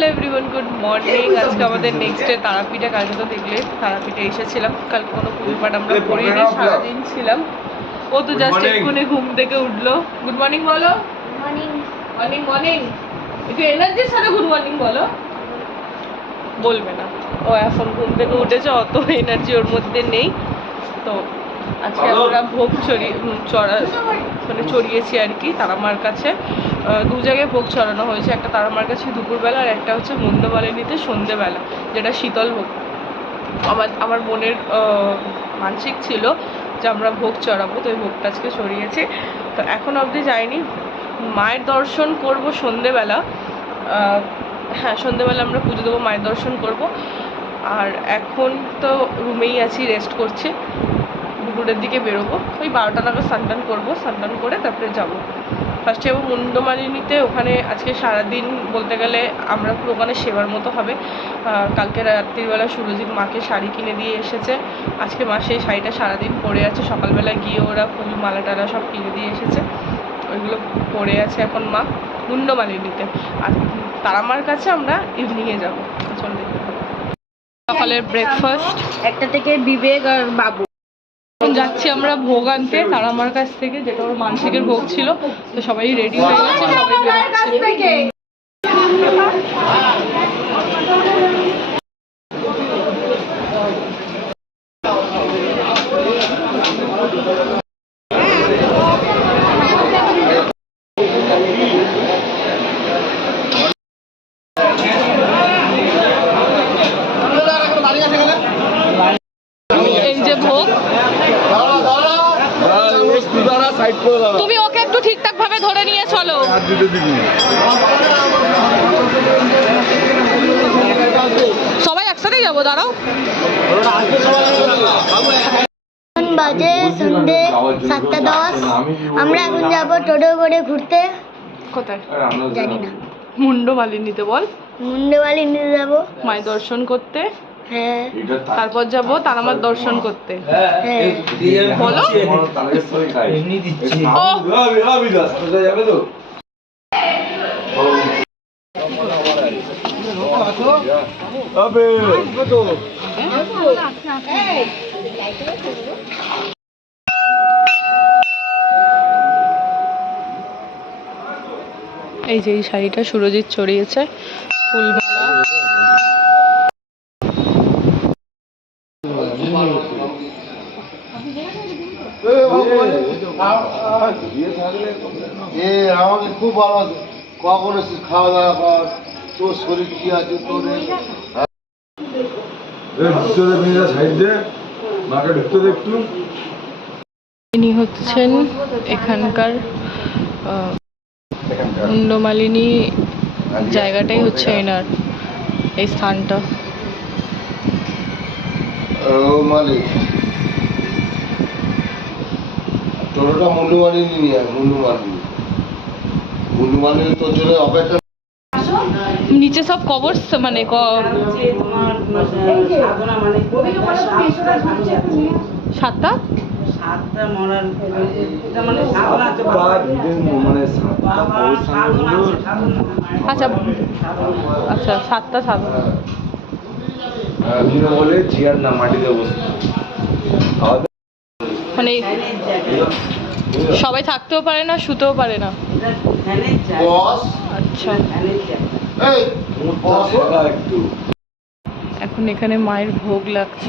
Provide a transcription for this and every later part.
Hello everyone good morning আজকে আমাদের next day তারাপীঠে কালকে তো দেখলে তারাপীঠে এসেছিলাম। কালকে কোনো পুজো পাঠ আমরা করিনি সারাদিন ছিলাম। ও তো জাস্ট এক্ষুনি ঘুম থেকে উঠল। গুড মর্নিং বলো। মর্নিং মর্নিং মর্নিং একটু এনার্জির সাথে গুড মর্নিং বলো। বলবে না। ও এখন ঘুম থেকে উঠেছে অত এনার্জি ওর মধ্যে নেই। তো আজকে. আমরা ভোগ চড়িয়ে চড়া মানে চড়িয়েছি আর কি তারামার কাছে। আহ, দু জায়গায় ভোগ চড়ানো হয়েছে। একটা তারামার কাছে দুপুরবেলা আর একটা হচ্ছে মন্দমালিনীতে সন্ধেবেলা, যেটা শীতল ভোগ। আমার আমার মনের মানসিক ছিল যে আমরা ভোগ চড়াবো তো এই ভোগটা আজকে চড়িয়েছি তো এখন অবধি যাইনি। মায়ের দর্শন করব সন্ধেবেলা। হ্যাঁ সন্ধেবেলা আমরা পুজো দেবো, মায়ের দর্শন করব। আর এখন তো রুমেই আছি রেস্ট করছি। দুপুরের দিকে বেরোবো। ওই বারোটা নাগাদ স্নান করব, স্নান করে তারপরে যাব। ফার্স্টে যাব মুন্ডমালিনীতে ওখানে আজকে সারাদিন বলতে গেলে আমরা পুরো ওখানে সেবার মতো হবে। কালকে রাত্রিবেলা সুরজিৎ মাকে শাড়ি কিনে দিয়ে এসেছে। আজকে মা সেই শাড়িটা সারাদিন পরে আছে। সকালবেলা গিয়ে ওরা ফুল মালা টালা সব কিনে দিয়ে এসেছে। ওইগুলো পরে আছে এখন মা মুন্ডমালিনীতে আর তারামার কাছে আমরা ইভিনিংয়ে যাব। চল দেখতে। সকালের ব্রেকফাস্ট একটা থেকে বিবেক আর বাবু। যাচ্ছি আমরা ভোগ আনতে। তারামার কাছ থেকে, যেটা ওর মানসিকের ভোগ ছিল, তো সবাই রেডি হয়ে গেছে, সবাই বেরোচ্ছে এই যে ভোগ সাইড করে দাঁড়া তুমি ওকে একটু ঠিকঠাক ভাবে ধরে নিয়ে হাত দুটো দিকে সবাই একসাথেই যাব দাঁড়াও বাজে সন্ধে সাতটা দশ আমরা এখন যাব টোটো করে ঘুরতে কোথায় জানি না মুন্ড মালিনীতে বল মুন্ডেবালি নিয়ে যাব মায়ের দর্শন করতে হ্যাঁ তারপর যাব তারামার দর্শন করতে হ্যাঁ বলো আবে এই যে এই শাড়িটা সুরজিৎ চড়িয়েছে ফুলমালা। এ আমাকে খুব ভালো আছে কখন খাওয়া দাওয়া কর। তোর শরীর কি আছে তোর? এ- মেয়েরা সাইড দে মাকে ঢুকতে দে একটু। ইনি হচ্ছেন এখানকার আহ, মুন্ডমালিনী জায়গাটাই হচ্ছে এনার এই স্থানটা। মালিক। নিয়ে তোর জন্য অপেক্ষা নিচে সব কবর মানে সাতটা? আচ্ছা আচ্ছা সাতটা বলে চেয়ার না মাটিতে মানে সবাই থাকতেও পারে না শুতেও পারে না। আচ্ছা। এখন এখানে মায়ের ভোগ লাগছে।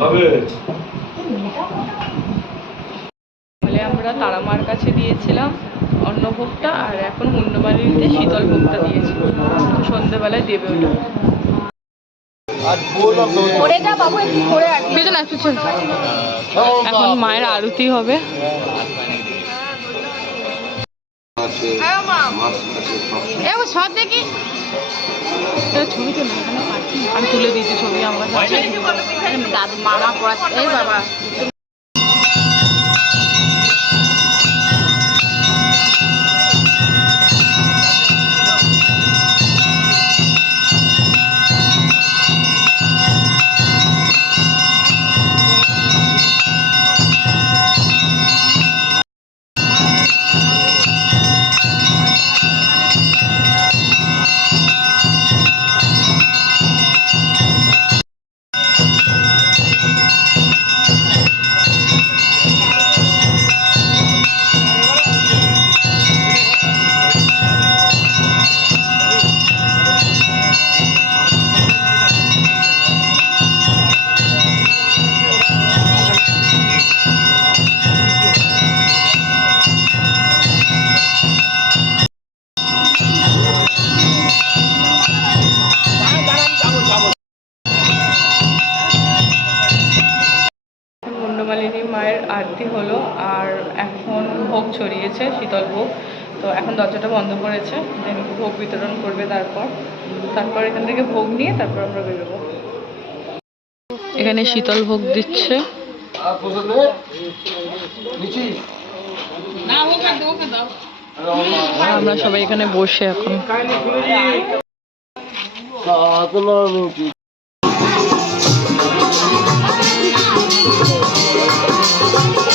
আমরা তারামার কাছে দিয়েছিলাম অন্নভোগটা আর এখন মুন্ডমালিনীতে শীতল ভোগটা দিয়েছি সন্ধেবেলায় দেবে ওটা। পেছনে আয়, পেছনে। এখন মায়ের আরতি হবে। সব দেখি। ছবি তো না। আমি তুলে দিয়েছি ছবি আমার দাদু মামা পড়াচ্ছে এই বাবা মায়ের আরতি হলো আর এখন ভোগ ছড়িয়েছে, শীতল ভোগ। তো এখন দরজাটা বন্ধ করেছে, দেন ভোগ বিতরণ করবে তারপর। তারপর এখান থেকে ভোগ নিয়ে তারপর আমরা বেরোবো। এখানে শীতল ভোগ দিচ্ছে। আমরা সবাই এখানে বসে এখন। নিচি তো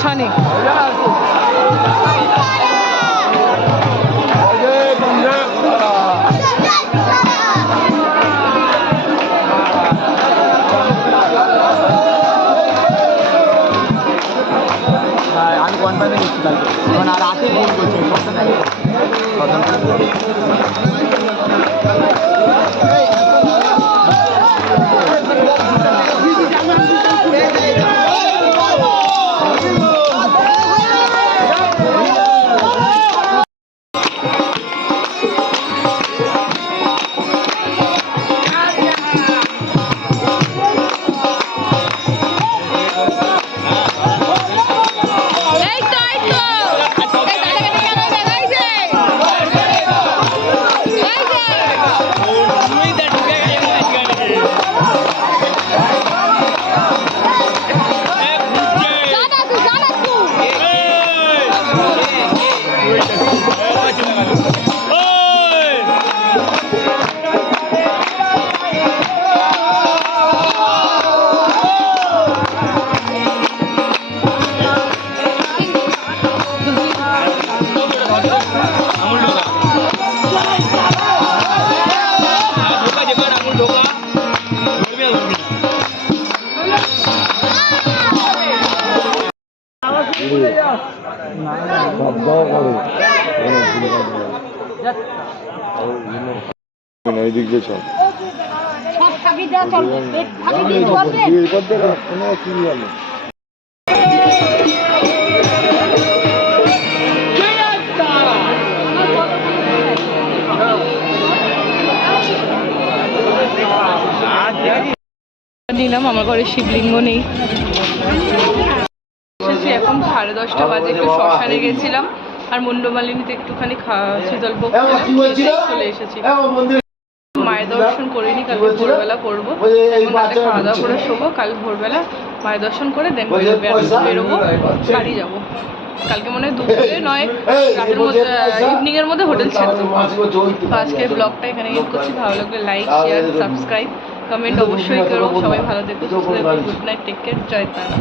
শ্মশানে আমি কনফার্মে নিচ্ছি কালকে। কারণ আর রাতে ফোন করছে এই এইদিক দিয়ে চল। কি জানো নিলাম আমার ঘরে শিবলিঙ্গ নেই। এসেছি এখন সাড়ে দশটা বাজে একটু শ্মশানে গেছিলাম আর মুন্ডমালিনীতে একটুখানি খা- শীতল চলে এসেছি। মায়ের দর্শন করিনি কালকে ভোরবেলা করব। খাওয়া দাওয়া করে। শোবো কাল ভোরবেলা মায়ের দর্শন করে দেন বেরোবো বাড়ি যাব। কালকে মনে হয় দুপুরে নয় রাতের মধ্যে? ইভিনিং এর মধ্যে হোটেল ছেড়ে দেবো। তো তো ব্লগটা এখানে এন্ড করছি। ভালো লাগলে লাইক শেয়ার সাবস্ক্রাইব কমেন্ট অবশ্যই করো। সবাই ভালো থেকো সুস্থ থেকো। গুড নাইট টেক কেয়ার জয় তারা।